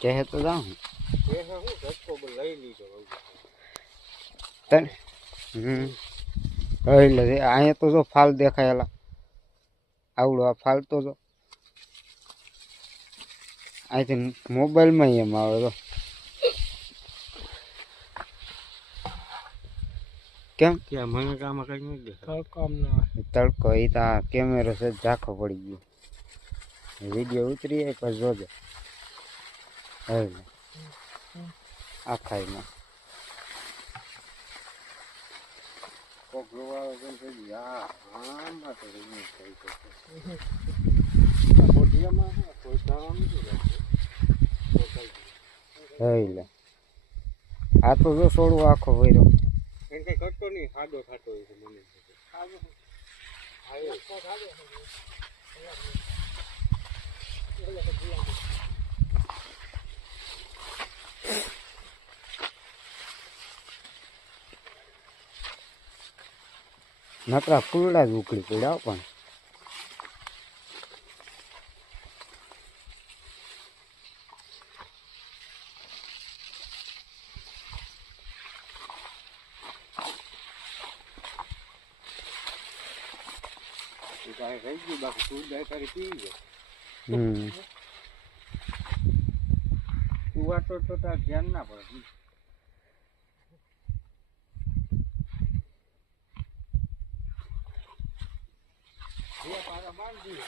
કહે તો જાઉં લઈ લીધો તને એટલે અહીંયા તો જો ફાલ દેખાયેલા આવડો આ ફાલ તો જો અહીંથી મોબાઈલમાં એમ આવે તો કેમ મને કામ કઈ નથી દેખાય તડકો એ તો આ કેમેરો છે ઝાંખો પડી ગયો વિડીયો ઉતરી એક જોજો આખાઈમાં આ તો જો છોડવો આખો વયરો કઈ કરતો નહીં સાદો થતો હોય છે મને નકરા ફૂલડા જ ઉકળી પડ્યા પણ રહી ગયું બાકી તું જાય તારી પી ગયો તું વાતો તો તાર ધ્યાન ના પડે પારા બાંધી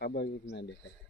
આ બાજુ ના દેખાય